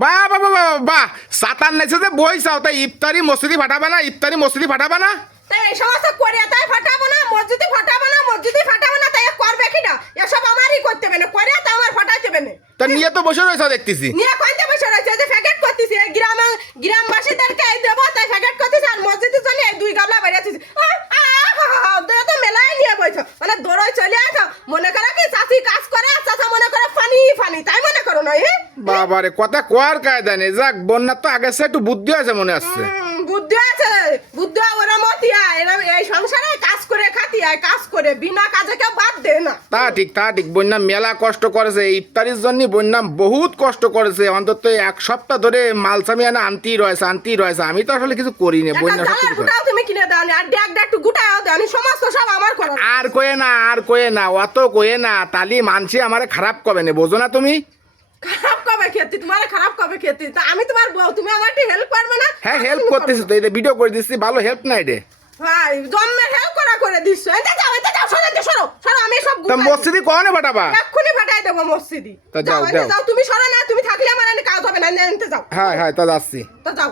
বাহ বাহ বাহ বাহ সাতান নাইছে যে বই চাও তাই ইফতারি মসজিদি ফাটাবা না ইফতারি মসজিদি ফাটাবা না তাই এই সমস্ত করে তাই ফাটাবো না মসজিদে ফাটাবো না মসজিদে ফাটাবো না তাই করবে কি না এসব আমারই করতে হবে না করে তো আমার ফাটাইতে হবে না তা নিয়ে তো বসে রয়েছে দেখতেছি নিয়ে কইতে বসে রয়েছে যে প্যাকেট করতেছি গ্রামবাসীদেরকে এই দেবো তাই প্যাকেট করতেছি আর মসজিদের জন্য এই 2 গামলা বেরিয়েছিস তো মেলায় নিয়ে বইছো মানে দৌড়াই চলে আসো মনে করো কি চাষি কাজ করে আর চাষা মনে করে ফানি ফানি তাই মনে করো না বাবারে কথা কোয়ার কায়দা নেই যাক বন্যার তো আগে সে একটু বুদ্ধি আছে মনে আসছে বুদ্ধি আছে বুদ্ধি ওরা মতিয়া এরা এই সংসারে কাজ করে খাতি আর কাজ করে বিনা কাজে কেউ বাদ দে না তা ঠিক বন্যা মেলা কষ্ট করেছে ইফতারির জন্য বন্যা বহুত কষ্ট করেছে অন্তত 1 সপ্তাহ ধরে মালসামি আনা আনতেই রয়েছে আমি তো আসলে কিছু করি না বন্যা সব কিছু গুটাও তুমি কিনে দাও আর ড্যাগ একটু গুটাও দাও আমি সমস্ত সব আমার করো আর কয়ে না অত কয়ে না তালি মানছি আমারে খারাপ কবে না বোঝো না তুমি খারাপ কবে খেতে তোমার খারাপ কবে খেতে তা আমি তোমার বউ তুমি আমার একটু হেল্প করবে না হ্যাঁ হেল্প করতেছি তো এই ভিডিও করে দিচ্ছি ভালো হেল্প নাই রে ভাই জম্মের হেল্প করে দিচ্ছ এটা যাও সরো আমি সব তা মসজিদি কোনে ফাটাবা এক্ষুনি ফাটাই দেবো মসজিদি তা যাও যাও তুমি সরো না তুমি থাকলে আমার কাজ হবে না নিতে যাও হ্যাঁ তা যাচ্ছি তো যাও